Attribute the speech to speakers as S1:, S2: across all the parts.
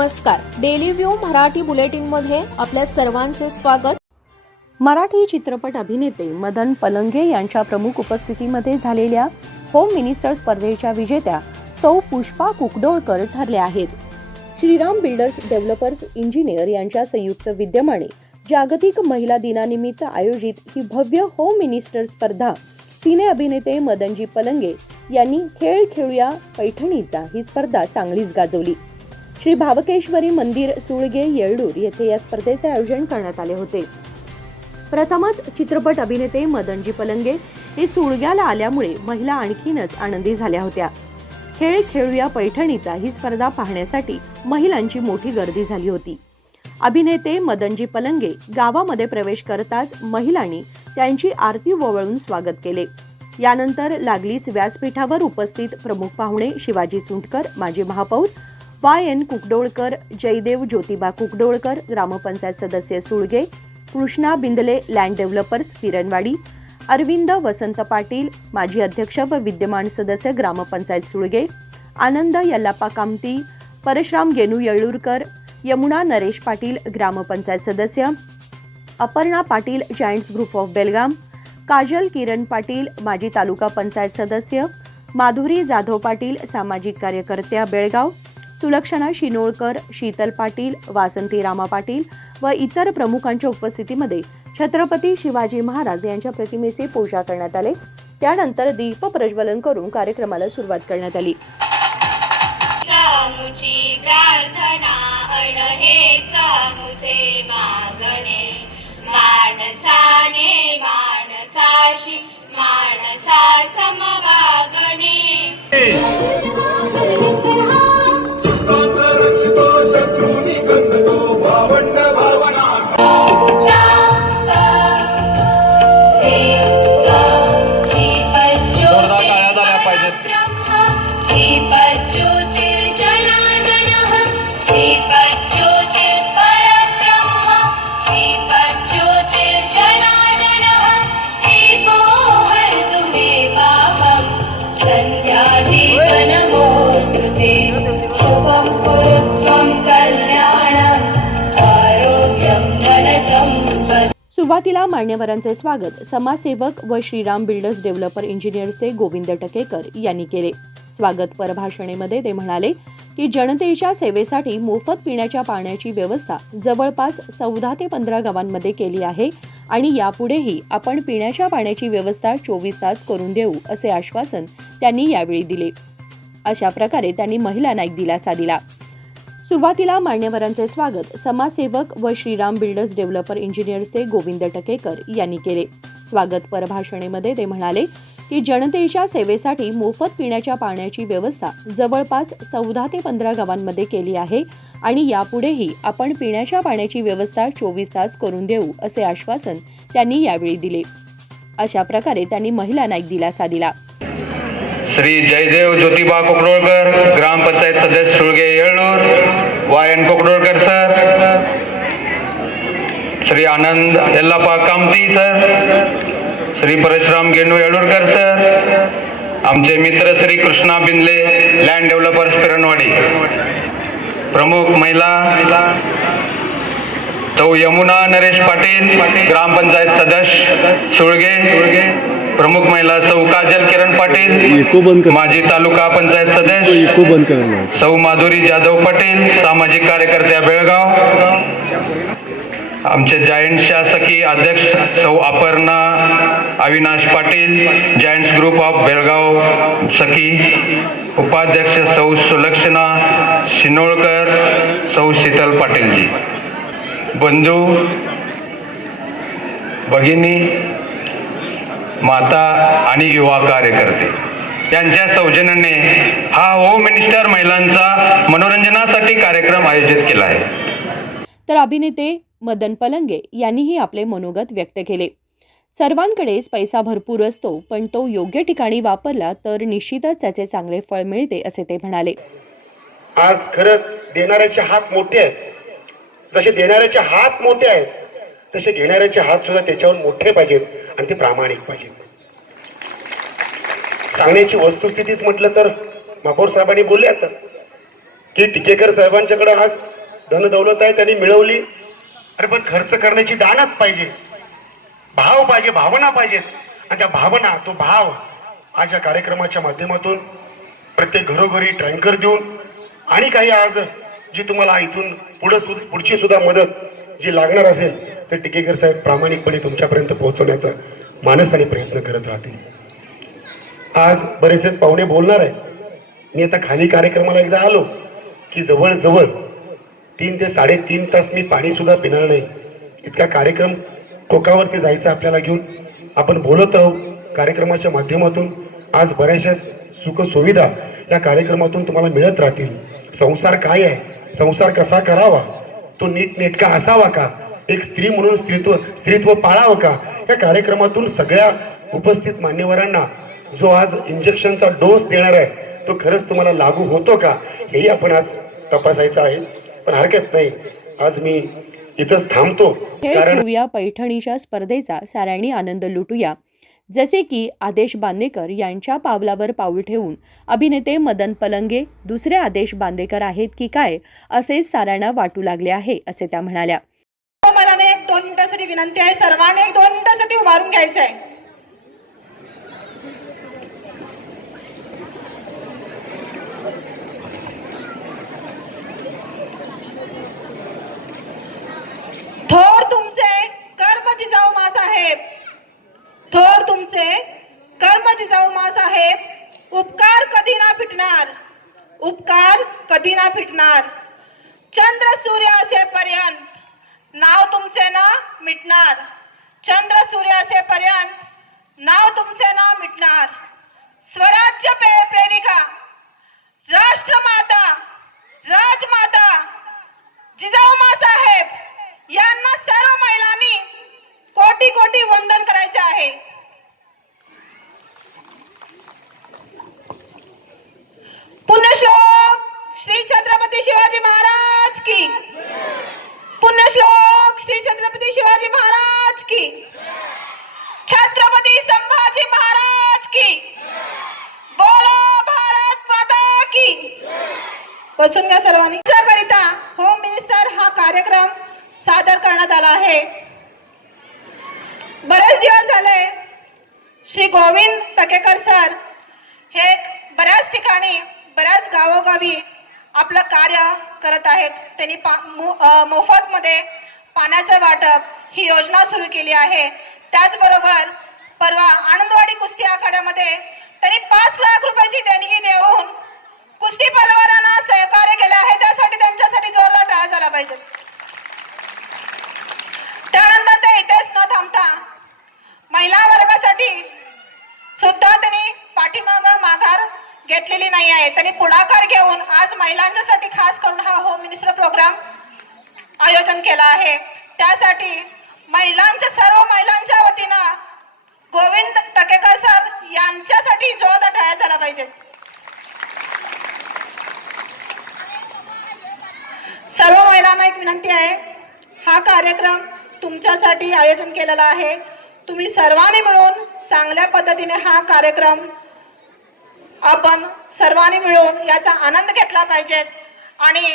S1: नमस्कार. Daily view Marathi बुलेटिनमध्ये आपल्या सर्वांचे स्वागत.
S2: मराठी चित्रपट अभिनेते मदन पलंगे यांच्या प्रमुख उपस्थितीमध्ये झालेल्या होम मिनिस्टर स्पर्धेच्या विजेत्या सौ पुष्पा कुकडोळकर ठरल्या आहेत. श्रीराम बिल्डर्स डेव्हलपर्स इंजिनियर यांच्या संयुक्त विद्यमाने जागतिक महिला दिनानिमित्त आयोजित ही भव्य होम मिनिस्टर स्पर्धा सिने अभिनेते मदनजी पलंगे यांनी खेळ खेळूया पैठणीचा ही स्पर्धा चांगलीच गाजवली. श्री भावकेश्वरी मंदिर सुळगे येळूर येथे या स्पर्धेचे आयोजन करण्यात आले होते. प्रथमच चित्रपट अभिनेते मदनजी पलंगे हे सुळग्याला आल्यामुळे महिला आणखीनच आनंदी झाल्या होत्या. खेळ खेळूया पैठणीचा ही स्पर्धा पाहण्यासाठी महिलांची मोठी गर्दी झाली होती. अभिनेते मदनजी पलंगे गावामध्ये प्रवेश करताच महिलांनी त्यांची आरती ववळून स्वागत केले. यानंतर लागलीच व्यासपीठावर उपस्थित प्रमुख पाहुणे शिवाजी सुंटकर माजी महापौर वाय एन कुकडोळकर जयदेव ज्योतिबा कुकडोळकर ग्रामपंचायत सदस्य सुळगे कृष्णा बिंदले लँड डेव्हलपर्स किरणवाडी अरविंद वसंत पाटील माजी अध्यक्ष व विद्यमान सदस्य ग्रामपंचायत सुळगे आनंद यल्लाप्पा कामती परशुराम गेनू येळूरकर यमुना नरेश पाटील ग्रामपंचायत सदस्य Aparna Patil Giants Group of Belgaum Kajal Kiran Patil माजी तालुका पंचायत सदस्य माधुरी जाधव पाटील सामाजिक कार्यकर्त्या बेळगाव सुलक्षणा शिनोळकर शीतल पाटील वासंती रामा पाटील व इतर प्रमुखांच्या उपस्थितीमध्ये छत्रपती शिवाजी महाराज यांच्या प्रतिमेचे पूजा करण्यात आले. त्यानंतर दीप प्रज्वलन करून कार्यक्रमाला सुरुवात करण्यात आली.
S3: मुची
S2: सुरुवातीला मान्यवरांचे स्वागत. समाजसेवक व श्रीराम बिल्डर्स डेव्हलपर इंजिनियर्सचे गोविंद टकेकर यांनी केले. स्वागत परभाषणेमध्ये ते म्हणाले की जनतेच्या सेवेसाठी मोफत पिण्याच्या पाण्याची व्यवस्था जवळपास चौदा ते पंधरा गावांमध्ये केली आहे आणि यापुढेही आपण पिण्याच्या पाण्याची व्यवस्था चोवीस तास करून देऊ असे आश्वासन त्यांनी यावेळी दिले. अशा प्रकारे त्यांनी महिलांना एक दिलासा दिला. सुरुवातीला मान्यवरांचे स्वागत समाजसेवक व श्रीराम बिल्डर्स डेव्हलपर इंजिनियर्सचे गोविंद टकेकर यांनी केले. स्वागत परभाषणेमध्ये ते म्हणाले की जनतेच्या सेवेसाठी मोफत पिण्याच्या पाण्याची व्यवस्था जवळपास चौदा ते पंधरा गावांमध्ये केली आहे आणि यापुढेही आपण पिण्याच्या पाण्याची व्यवस्था चोवीस तास करून देऊ असे आश्वासन त्यांनी यावेळी दिले. अशा प्रकारे त्यांनी महिलांना एक दिलासा दिला.
S4: श्री जयदेव ज्योतिबा कोकडोळकर ग्रामपंचायत सदस्य Sulge Yellur Y N Kokdolkar sir Shri Anand Yallappa Kamati sir Shri Parshuram Genu Yellurkar sir आमचे मित्र श्री कृष्णा बिंदले लँड डेव्हलपर्स पिरणवाडी प्रमुख महिला सौ यमुना नरेश पाटील ग्रामपंचायत सदस्य सुळगे प्रमुख महिला सौ काजल किरण पाटील. माजी तालुका पंचायत सदस्य सौ माधुरी जाधव पाटील सामाजिक कार्यकर्त्या बेळगाव आमचे जायंट शासकीय अध्यक्ष सौ Aparna Avinash Patil Giants Group of Belgaum सखी उपाध्यक्ष सौ सुलक्षणा शिनोळकर सौ शीतल पाटीलजी बंधू भगिनी माता आणि युवा कार्यकर्ते. यांच्या सौजन्याने हा होम मिनिस्टर महिलांचा मनोरंजनासाठी कार्यक्रम आयोजित केला आहे.
S2: तर अभिनेते मदन पलंगे यांनीही आपले मनोगत व्यक्त केले. सर्वांकडेच पैसा भरपूर असतो पण तो योग्य ठिकाणी वापरला तर निश्चितच त्याचे चांगले फळ मिळते असे ते म्हणाले.
S5: आज खरंच देणाऱ्याचे हात मोठे आहेत. जसे देणाऱ्याचे हात मोठे आहेत तसे घेणाऱ्याचे हात सुद्धा त्याच्यावर मोठे पाहिजेत आणि ते प्रामाणिक पाहिजेत. सांगण्याची वस्तुस्थितीच म्हटलं तर महापौर साहेबांनी बोलले आता की टिकेकर साहेबांच्याकडे आज धनदौलत आहे त्यांनी मिळवली. अरे पण खर्च करण्याची दानच पाहिजे. भाव पाहिजे भावना पाहिजेत आणि त्या भावना तो भाव आज या कार्यक्रमाच्या माध्यमातून प्रत्येक घरोघरी ट्रँकर देऊन आणि काही आज जी तुम्हाला इथून पुढं सु पुढची सुद्धा मदत जी लागणार असेल तर टिकेकर साहेब प्रामाणिकपणे तुमच्यापर्यंत पोहोचवण्याचा मानस आणि प्रयत्न करत राहतील. आज बरेचसेच पाहुणे बोलणार आहे मी आता खाली कार्यक्रमाला एकदा आलो की जवळजवळ तीन ते साडेतीन तास मी पाणीसुद्धा पिणार नाही. इतका कार्यक्रम टोकावरती जायचा आपल्याला घेऊन आपण बोलत आहोत. कार्यक्रमाच्या माध्यमातून आज बऱ्याचशाच सुखसुविधा या कार्यक्रमातून तुम्हाला मिळत राहतील. संसार काय आहे? संसार कसा करावा? तो नीटनेटका असावा का? एक स्त्री म्हणून स्त्रीत्व स्त्रीत्व पाळावं का? या कार्यक्रमातून सगळ्या उपस्थित मान्यवरांना जो आज इंजेक्शनचा डोस देणार आहे तो खरंच तुम्हाला लागू होतो का? हेही आपण आज तपासायचं आहे. पण हरकत नाही. आज मी इथंच थांबतो. कारण
S2: पैठणीच्या स्पर्धेचा साऱ्यांनी आनंद लुटूया. जसे की आदेश बांदेकर यांच्या पावलावर पाऊल ठेवून अभिनेते मदन पलंगे दुसरे आदेश बांदेकर आहेत की काय असे साऱ्यांना वाटू लागले आहे असे त्या म्हणाल्या.
S6: मला एक दोन मिनिटासाठी विनंती आहे सर्वांनी एक दोन मिनिटासाठी उभारून घ्यायचं आहे थोर तुमचे कर्म जिजाऊ मा साहेब तुमचे कर्म जिजाऊ मा साहेब, उपकार कभी ना फिटणार. उपकार कभी ना फिटणार. चंद्र सूर्य असेपर्यंत नाव तुमसे ना मिटनार चंद्र सूर्य असेपर्यंत बसून घ्या सर्वांनी. करिता होम मिनिस्टर हा कार्यक्रम सादर करण्यात आला आहे. बरेच दिवस झाले श्री गोविंद टकेकर सर हे बऱ्याच ठिकाणी बऱ्याच गावोगावी आपलं कार्य करत आहेत. त्यांनी पा मो मोफतमध्ये पाण्याचं वाटप ही योजना सुरू केली आहे. त्याचबरोबर परवा आनंदवाडी कुस्ती आखाड्यामध्ये त्यांनी पाच लाख रुपयाची देणगी देऊन कुस्ती पलवारांना सहकार्य केले आहे त्यासाठी त्यांच्यासाठी जोरदार टाळा झाला पाहिजे त्यानंतर ते इथेच न थांबता महिला वर्गासाठी सुद्धा त्यांनी पाठीमाग माघार घेतलेली नाही आहे त्यांनी पुढाकार घेऊन आज महिलांच्यासाठी खास करून हा होम मिनिस्टर प्रोग्राम आयोजन केला आहे त्यासाठी महिलांच्या सर्व महिलांच्या वतीनं गोविंद टकेकर सर यांच्यासाठी जोरदार टाळ्या झाला पाहिजे सर्व एक विनंती आहे. हा कार्यक्रम तुमच्यासाठी आयोजन केलेला आहे. तुम्ही सर्वांनी मिळून चांगल्या पद्धतीने हा कार्यक्रम आपण सर्वांनी मिळून याचा आनंद घेतला पाहिजे आणि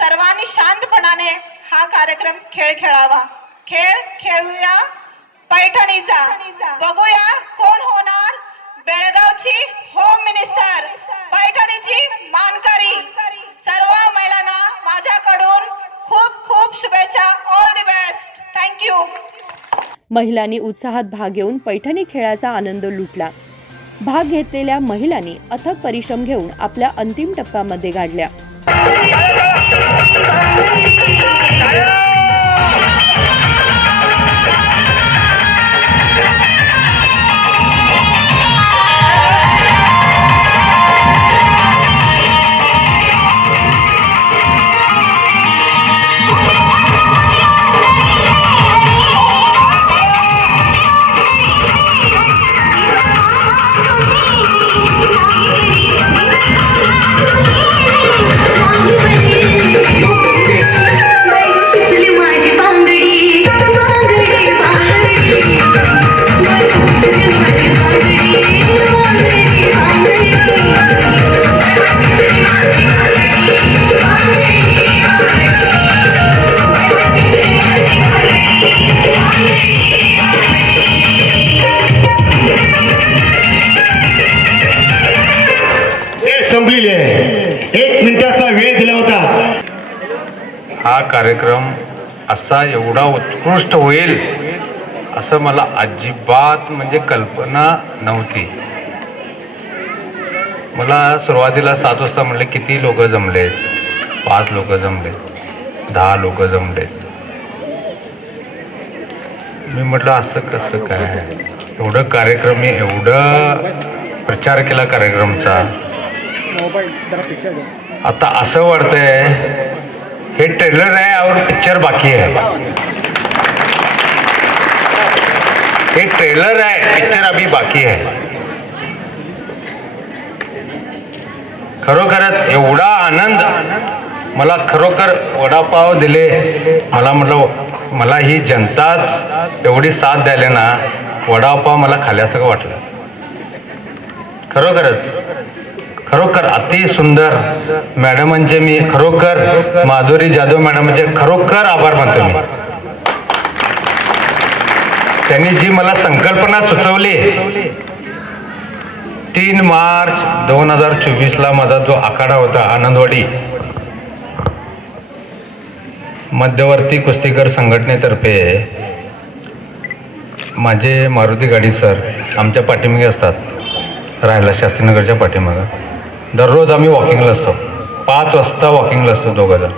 S6: सर्वांनी शांतपणाने हा कार्यक्रम खेळ खेळावा. खेळ खेळूया पैठणीचा. बघूया कोण होणार? बेळगावची होम मिनिस्टर पैठणीची मानकरी. महिलांनी
S2: उत्साहात भाग घेऊन पैठणी खेळाचा आनंद लुटला. भाग घेतलेल्या महिलांनी अथक परिश्रम घेऊन आपल्या अंतिम टप्प्यामध्ये गाडल्या.
S5: ठेवलेली आहे. एक मिनिटाचा वेळ दिला होता.
S4: हा कार्यक्रम असा एवढा उत्कृष्ट होईल असं मला अजिबात म्हणजे कल्पना नव्हती. मला सुरुवातीला सात वाजता म्हणले किती लोक जमले? पाच लोक जमले. दहा लोक जमले. मी म्हटलं असं कसं काय? एवढं कार्यक्रम मी एवढं प्रचार केला कार्यक्रमचा. आता असं वाटतंय हे ट्रेलर आहे और पिक्चर बाकी आहे. हे ट्रेलर आहे पिक्चर अभी बाकी आहे. खरोखरच एवढा आनंद मला खरोखर वडापाव दिले. मला म्हटलं मला ही जनताच एवढी साथ द्यायला ना वडापाव मला खाल्यासारखं वाटलं. खरोखरच. खरोखर अति सुंदर मॅडमांचे म्हणजे मी खरोखर माधुरी जाधव मॅडमांचे म्हणजे खरोखर आभार मानतो मी. त्यांनी जी मला संकल्पना सुचवली तीन मार्च दोन हजार चोवीसला माझा जो आखाडा होता आनंदवाडी मध्यवर्ती कुस्तीकर संघटनेतर्फे माझे मारुती गाडी सर आमच्या पाठीमागे असतात राहायला शास्त्रीनगरच्या पाठीमागं. दररोज आम्ही वॉकिंगला असतो. पाच वाजता वॉकिंगला असतो दोघंजण.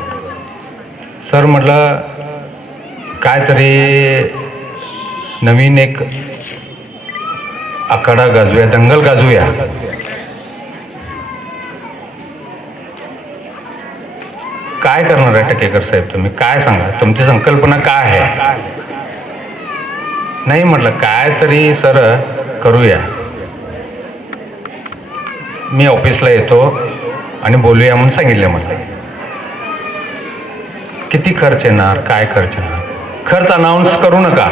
S4: सर म्हटलं काय तरी नवीन एक आखाडा गाजूया दंगल गाजूया. काय करणार आहे टकेकर साहेब तुम्ही? काय सांगा? तुमची संकल्पना काय आहे? नाही म्हटलं काय तरी सर करूया. मी ऑफिसला येतो आणि बोलूया म्हणून सांगितलं मला. किती खर्च येणार? काय खर्च येणार? खर्च अनाऊन्स करू नका.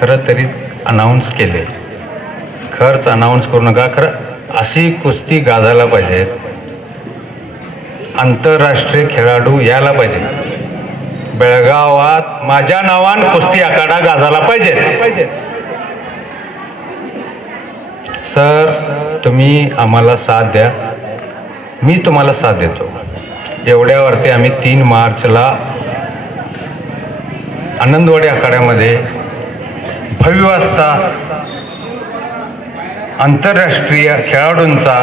S4: खरं तरी अनाऊन्स केले खर्च अनाऊन्स करू नका. खरं अशी कुस्ती गाजायला पाहिजे. आंतरराष्ट्रीय खेळाडू यायला पाहिजे. बेळगावात माझ्या नावान कुस्ती आखाडा गाजायला पाहिजे. सर तुम्ही आम्हाला साथ द्या. मी तुम्हाला साथ देतो. एवढ्यावरती आम्ही तीन मार्चला आनंदवाडी आखाड्यामध्ये भव्य वाजता आंतरराष्ट्रीय खेळाडूंचा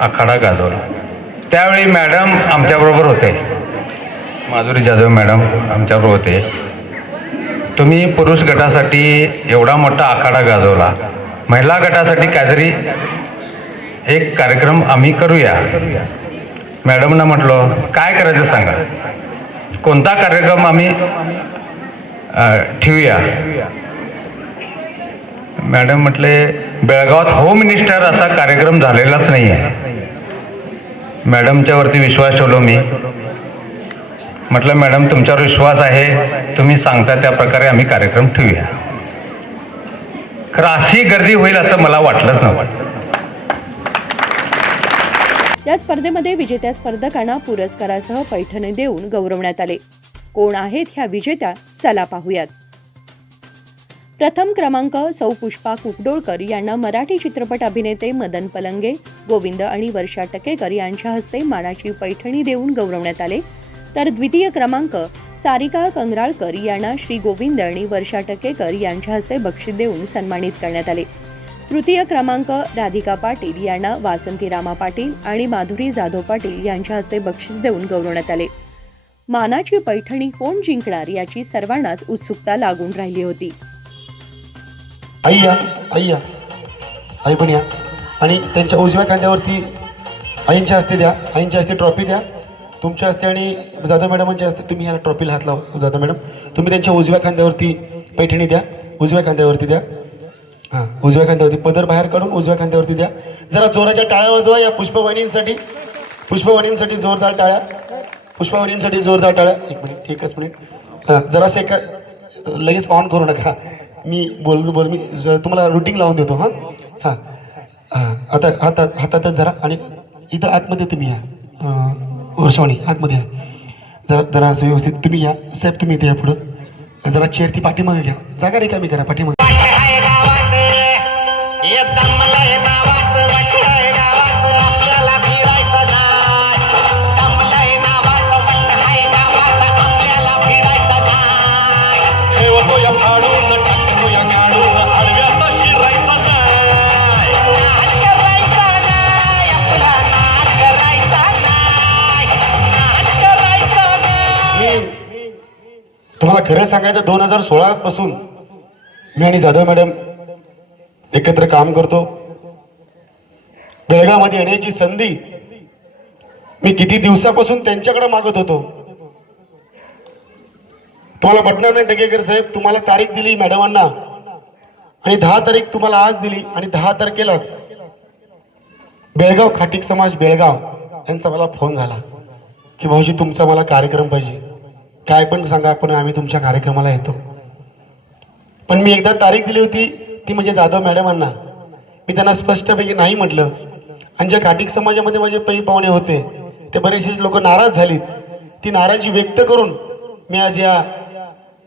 S4: आखाडा गाजवला. त्यावेळी मॅडम आमच्याबरोबर होते. माधुरी जाधव मॅडम आमच्याबरोबर होते. तुम्ही पुरुष गटासाठी एवढा मोठा आखाडा गाजवला. महिला गटासाठी काहीतरी एक कार्यक्रम आम्ही करूया. मॅडमना म्हटलं काय करायचं सांगा? कोणता कार्यक्रम आम्ही ठेवूया? मॅडम म्हटले बेळगावात होम मिनिस्टर असा कार्यक्रम झालेलाच नाही आहे मॅडमच्यावरती विश्वास ठेवलो मी. म्हटलं मॅडम तुमच्यावर विश्वास आहे. तुम्ही सांगता त्या प्रकारे आम्ही कार्यक्रम ठेवूया. खरं अशी गर्दी होईल असं मला वाटलंच नव्हतं.
S2: या स्पर्धेमध्ये विजेत्या स्पर्धकांना पुरस्कारासह पैठणे देऊन गौरवण्यात आले. कोण आहेत ह्या विजेत्या? चला पाहूयात. प्रथम क्रमांक सौ पुष्पा कुकडोळकर यांना मराठी चित्रपट अभिनेते मदन पलंगे गोविंद आणि वर्षा टकेकर यांच्या हस्ते मानाची पैठणी देऊन गौरवण्यात आले. तर द्वितीय क्रमांक सारिका कंगराळकर यांना श्री गोविंद आणि वर्षा टकेकर यांच्या हस्ते बक्षीस देऊन सन्मानित करण्यात आले. तृतीय क्रमांक राधिका पाटील यांना वासंती रामा पाटील आणि माधुरी जाधव पाटील यांच्या हस्ते बक्षीस देऊन गौरवण्यात आले. मानाची पैठणी कोण जिंकणार याची सर्वांनाच उत्सुकता लागून राहिली होती.
S5: आई या आई या. आई पण या. आणि त्यांच्या उजव्या खांद्यावरती आईंच्या हस्ते द्या आईंच्या हस्ते ट्रॉफी द्या. तुमच्या हस्ते आणि जाधव मॅडमांच्या हस्ते तुम्ही याला ट्रॉफीला हात लावा जाधव मॅडम. तुम्ही त्यांच्या उजव्या खांद्यावरती पैठणी द्या उजव्या खांद्यावरती द्या. हां उजव्या खांद्यावरती पदर बाहेर काढून उजव्या खांद्यावरती द्या. जरा जोराच्या टाळ्या वाजवा या पुष्पवाणींसाठी पुष्पवाणींसाठी जोरदार टाळ्या. पुष्पवाणींसाठी जोरदार टाळ्या. एक मिनिट एकच मिनिट. हां जरासं एका लगेच ऑन करू नका. मी बोल बोल मी ज- तुम्हाला रुटीन लावून देतो हां. हां. हां आता हातात हातातच जरा आणि इथं आतमध्ये तुम्ही या. अं, आतमध्ये. या जरा जरा असं व्यवस्थित तुम्ही या. साहेब तुम्ही इथे या पुढं. जरा चेअर ती पाठीमागे घ्या. जागा रिकामी करा पाठीमागे. खरं सांगायचं दोन हजार सोळा पासून मी आणि जाधव मॅडम एकत्र काम करतो. बेळगावमध्ये येण्याची संधी मी किती दिवसापासून त्यांच्याकडे मागत होतो. तुम्हाला पटणार नाही टकेकर साहेब तुम्हाला तारीख दिली मॅडमांना आणि दहा तारीख तुम्हाला आज दिली आणि दहा तारखेलाच बेळगाव खाटीक समाज बेळगाव यांचा मला फोन झाला की भाऊजी तुमचा मला कार्यक्रम पाहिजे. काय पण सांगा पण आम्ही तुमच्या कार्यक्रमाला येतो. पण मी एकदा तारीख दिली होती ती म्हणजे जाधव मॅडमांना मी त्यांना स्पष्टपैकी नाही म्हटलं. आणि ज्या घाटिक समाजामध्ये माझे पै पाहुणे होते ते बरेचसे लोक नाराज झालीत. ती नाराजी व्यक्त करून मी आज या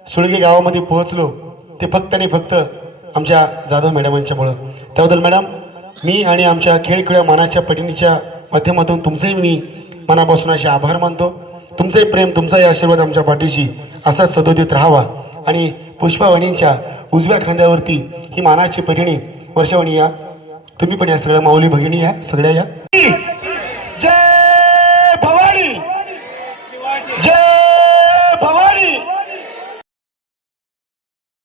S5: सुळगे गावामध्ये पोहोचलो. ते फक्त आणि फक्त आमच्या जाधव मॅडमांच्यामुळं त्याबद्दल मॅडम मी आणि आमच्या खेळखिळ्या मनाच्या मानाच्या पटिनीच्या माध्यमातून तुमचेही मी मनापासून असे आभार मानतो. तुमचंही प्रेम तुमचाही आशीर्वाद आमच्या पाठीशी असा सदोदित राहावा. आणि पुष्पावणींच्या उजव्या खांद्यावरती ही मानाची परिणी वर्षावणी या. तुम्ही पण या सगळ्या माऊली भगिनी या सगळ्या या.